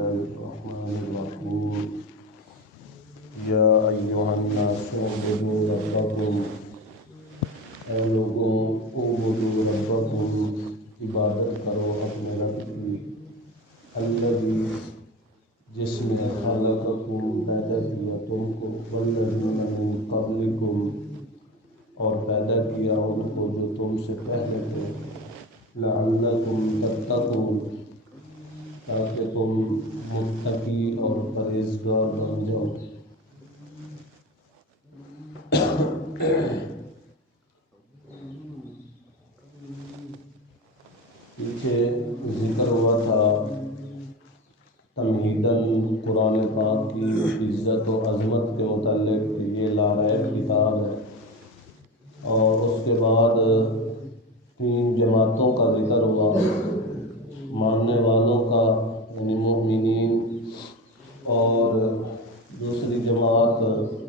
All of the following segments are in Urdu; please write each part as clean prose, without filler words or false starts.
الله الرحمن الرحيم يا أيها الناس اعبدوا ربكم اے لوگوں اعبدوا ربکم عبادت کرو اپنے رب کی الذی جس نے خلقکم پیدا کیا تم کو والذین من قبلکم اور پیدا کیا ان کو جو تم سے پہلے تھے لعلکم تتقون تاکہ تم متقی اور پرہیزگار بن جاؤ۔ پیچھے ذکر ہوا تھا تمہیداً قرآن پاک کی عزت و عظمت کے متعلق یہ لارائب کتاب ہے، اور اس کے بعد 3 جماعتوں کا ذکر ہوا، ماننے والوں کا یعنی مومنین، اور دوسری جماعت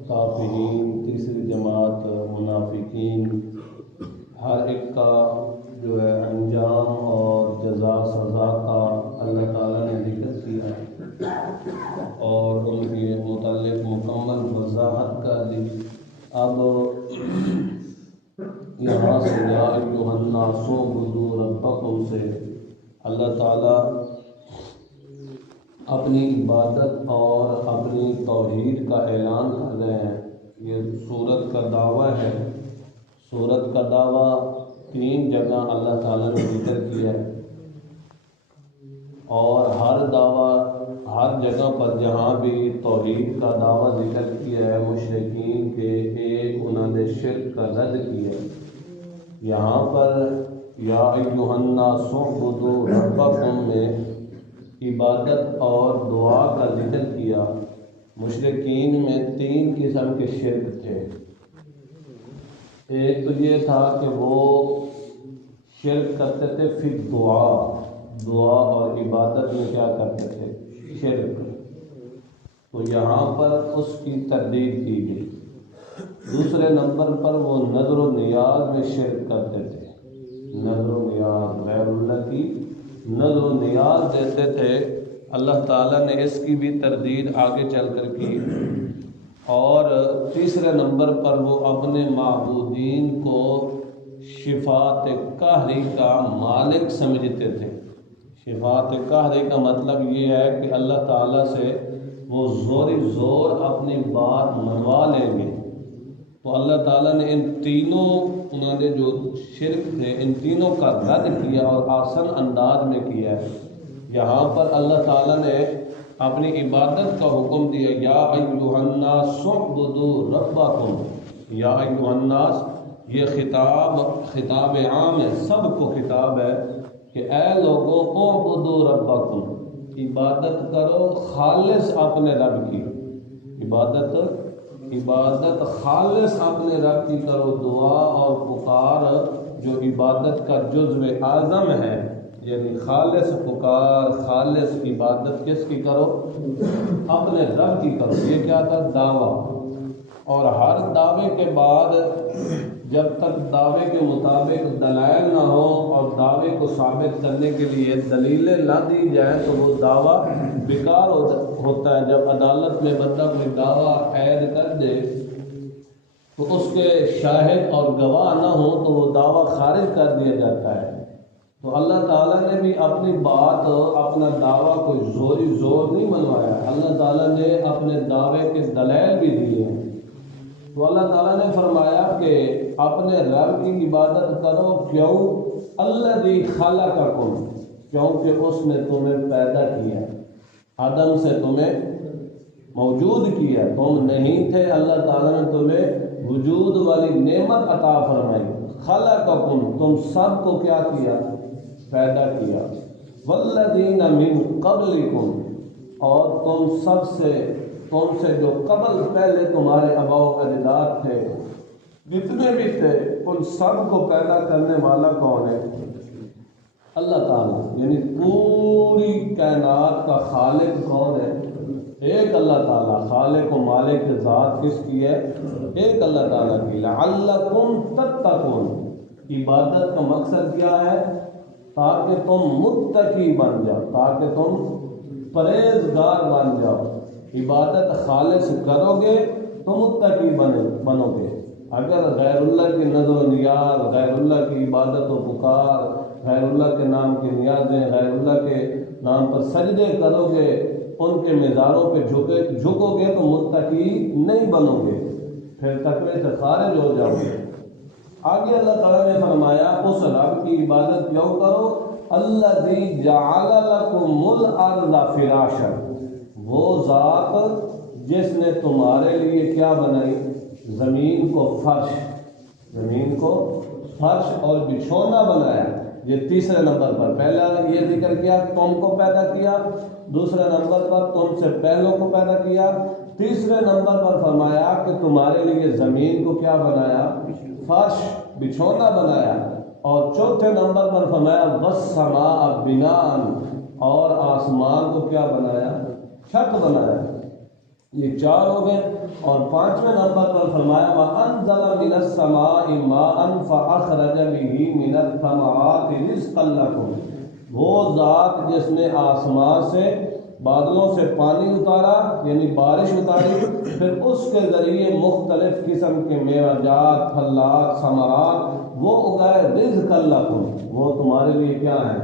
کافرین، تیسری جماعت منافقین۔ ہر ایک کا جو ہے انجام اور جزا سزا کا اللہ تعالیٰ نے ذکر کیا اور ان کے متعلق مکمل وضاحت کر دی۔ اب یہاں سے یا ایھا الناس اعبدوا ربکم سے اللہ تعالیٰ اپنی عبادت اور اپنی توحید کا اعلان کر رہے ہیں۔ یہ سورت کا دعویٰ ہے۔ سورت کا دعویٰ 3 جگہ اللہ تعالیٰ نے ذکر کیا ہے، اور ہر دعویٰ ہر جگہ پر جہاں بھی توحید کا دعویٰ ذکر کیا ہے مشرکین کے ایک انہوں نے شرک کا رد کیا ہے۔ یہاں پر یا ایھا الناس اعبدوا ربکم میں عبادت اور دعا کا ذکر کیا۔ مشرکین میں 3 قسم کے شرک تھے۔ ایک تو یہ تھا کہ وہ شرک کرتے تھے فی دعا اور عبادت میں کیا کرتے تھے؟ شرک۔ تو یہاں پر اس کی تردید کی گئی۔ دوسرے نمبر پر وہ نظر و نیاز میں شرک کرتے تھے۔ نظر و نیاز، غیر اللہ کی نظر و نیاز دیتے تھے۔ اللہ تعالیٰ نے اس کی بھی تردید آگے چل کر کی۔ اور تیسرے نمبر پر وہ اپنے معبودین کو شفاعت قہری کا مالک سمجھتے تھے۔ شفاعت قہری کا مطلب یہ ہے کہ اللہ تعالیٰ سے وہ زور اپنی بات منوا لیں گے۔ تو اللہ تعالیٰ نے ان تینوں انہوں نے جو شرک تھے ان تینوں کا رد کیا اور آسان انداز میں کیا ہے۔ یہاں پر اللہ تعالیٰ نے اپنی عبادت کا حکم دیا، یا ایھا الناس اعبدوا ربکم۔ یا ایھا الناس یہ خطاب عام ہے، سب کو خطاب ہے کہ اے لوگوں اعبدوا ربکم، عبادت کرو خالص اپنے رب کی۔ عبادت خالص اپنے رب کی کرو۔ دعا اور پکار جو عبادت کا جزو اعظم ہے، یعنی خالص پکار، خالص عبادت کس کی کرو؟ اپنے رب کی کرو۔ یہ کیا تھا؟ دعویٰ۔ اور ہر دعوے کے بعد جب تک دعوے کے مطابق دلائل نہ ہو اور دعوے کو ثابت کرنے کے لیے دلیلیں نہ دی جائیں تو وہ دعویٰ بیکار ہوتا ہے۔ جب عدالت میں بندہ کوئی دعویٰ عائد کر دے تو اس کے شاہد اور گواہ نہ ہوں تو وہ دعویٰ خارج کر دیا جاتا ہے۔ تو اللہ تعالیٰ نے بھی اپنی بات، اپنا دعویٰ کوئی زور نہیں منوایا۔ اللہ تعالیٰ نے اپنے دعوے کے دلائل بھی دیے ہیں۔ تو اللہ تعالیٰ نے فرمایا کہ اپنے رب کی عبادت کرو۔ کیوں؟ الذی خلقکم، کیونکہ اس نے تمہیں پیدا کیا، عدم سے تمہیں موجود کیا۔ تم نہیں تھے، اللہ تعالیٰ نے تمہیں وجود والی نعمت عطا فرمائی۔ خلقکم، تم سب کو کیا کیا؟ پیدا کیا۔ والذین من قبلکم، اور تم سے جو قبل پہلے تمہارے آباء و اجداد تھے، جتنے بھی تھے، ان سب کو پیدا کرنے والا کون ہے؟ اللہ تعالیٰ۔ یعنی پوری کائنات کا خالق کون ہے؟ ایک اللہ تعالیٰ۔ خالق و مالک ذات کس کی ہے؟ ایک اللہ تعالیٰ کی۔ لعلکم تتقون، عبادت کا مقصد کیا ہے؟ تاکہ تم متقی بن جاؤ، تاکہ تم پرہیزگار بن جاؤ. عبادت خالص کرو گے تو متقی بنو گے. اگر غیر اللہ کی نظر و نیاز، غیر اللہ کی عبادت و پکار، غیر اللہ کے نام کی نیازیں، غیر اللہ کے نام پر سجدے کرو گے، ان کے مزاروں پہ جھکو گے تو متقی نہیں بنو گے، پھر تقوی سے خارج ہو جاؤ گے. آگے اللہ تعالیٰ نے فرمایا اس رب کی عبادت کیوں کرو الذی جعل لکم الارض فراشا، وہ ذات جس نے تمہارے لیے کیا بنائی؟ زمین کو فرش، زمین کو فرش اور بچھونا بنایا. یہ تیسرے نمبر پر پہلا یہ ذکر کیا تم کو پیدا کیا، دوسرے نمبر پر تم سے پہلوں کو پیدا کیا، تیسرے نمبر پر فرمایا کہ تمہارے لیے زمین کو کیا بنایا؟ فرش بچھونا بنایا. اور چوتھے نمبر پر فرمایا والسماء بناء، اور آسمان کو کیا بنایا؟ چھت بنایا. یہ چار ہو گئے. اور پانچویں نمبر پر فرمایا وَأَنزَلَ مِنَ السَّمَاءِ مَاءً فَأَخْرَجَ بِهِ مِنَ الثَّمَرَاتِ رِزْقًا لَكُمْ، وہ ذات جس نے آسمان سے بادلوں سے پانی اتارا یعنی بارش اتاری، پھر اس کے ذریعے مختلف قسم کے میوہ جات، پھلات، ثمرات وہ اگائے رزقا لکم، وہ تمہارے لیے کیا ہے؟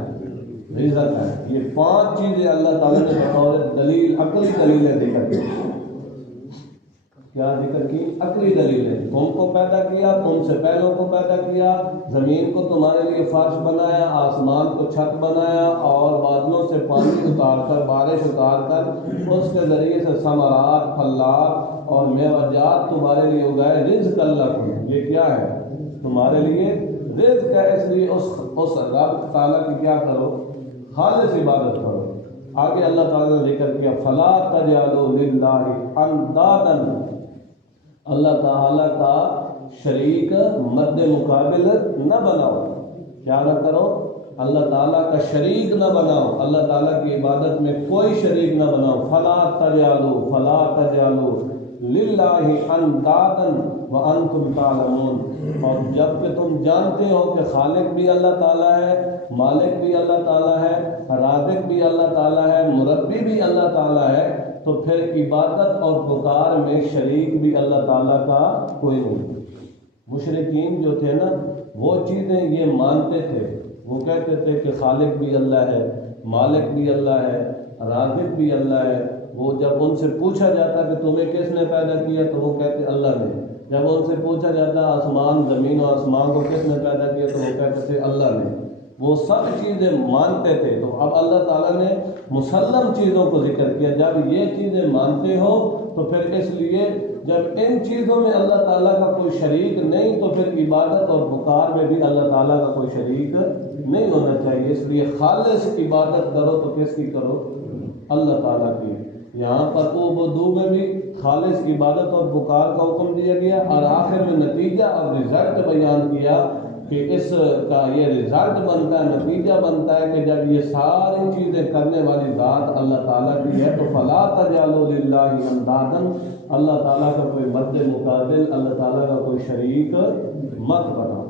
رزق ہے. یہ پانچ چیزیں اللہ تعالیٰ نے بطور دلیل، عقلی دلیلیں ذکر کی. کیا ذکر کی؟ عقلی دلیلیں. تم کو پیدا کیا، تم سے پہلوں کو پیدا کیا، زمین کو تمہارے لیے فرش بنایا، آسمان کو چھت بنایا، اور بادلوں سے پانی اتار کر، بارش اتار کر اس کے ذریعے سے ثمرات، پھلات اور میوہ جات تمہارے لیے اگائے. رزق اللہ کو، یہ کیا ہے؟ تمہارے لیے رزق ہے. اس لیے اس رب تعالیٰ کی کیا کرو؟ خالص عبادت کرو. آگے اللہ تعالیٰ نے ذکر کیا فلا تجعلوا للہ اندادا، اللہ تعالیٰ کا شریک مد مقابل نہ بناؤ. کیا نہ کرو؟ اللہ تعالیٰ کا شریک نہ بناؤ، اللہ تعالیٰ کی عبادت میں کوئی شریک نہ بناؤ. فلا تجعلوا للہ اندادا وانتم تعلمون، اور جب کہ تم جانتے ہو کہ خالق بھی اللہ تعالیٰ ہے، مالک بھی اللہ تعالیٰ ہے، رازق بھی اللہ تعالیٰ ہے، مربی بھی اللہ تعالیٰ ہے، تو پھر عبادت اور پکار میں شریک بھی اللہ تعالیٰ کا کوئی نہیں. مشرکین جو تھے نا، وہ چیزیں یہ مانتے تھے، وہ کہتے تھے کہ خالق بھی اللہ ہے، مالک بھی اللہ ہے، رازق بھی اللہ ہے. وہ جب ان سے پوچھا جاتا کہ تمہیں کس نے پیدا کیا تو وہ کہتے اللہ نے. جب ان سے پوچھا جاتا آسمان، زمین و آسمان کو کس نے پیدا کیا تو وہ کہتے تھے اللہ نے. وہ سب چیزیں مانتے تھے. تو اب اللہ تعالیٰ نے مسلم چیزوں کو ذکر کیا. جب یہ چیزیں مانتے ہو تو پھر اس لیے جب ان چیزوں میں اللہ تعالیٰ کا کوئی شریک نہیں تو پھر عبادت اور پکار میں بھی اللہ تعالیٰ کا کوئی شریک نہیں ہونا چاہیے. اس لیے خالص عبادت کرو تو کس کی کرو؟ اللہ تعالیٰ کی. یہاں پر عبودو میں بھی خالص عبادت اور پکار کا حکم دیا گیا، اور آخر میں نتیجہ اور رزلٹ بیان کیا کہ اس کا یہ رزلٹ بنتا ہے، نتیجہ بنتا ہے کہ جب یہ ساری چیزیں کرنے والی ذات اللہ تعالیٰ کی ہے تو فلا تجعلوا للہ اندادا، اللہ تعالیٰ کا کوئی مد مقابل، اللہ تعالیٰ کا کوئی شریک مت بنا.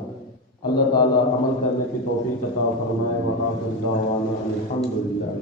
اللہ تعالیٰ عمل کرنے کی توفیق عطا فرمائے. وآخر دعوانا الحمدللہ.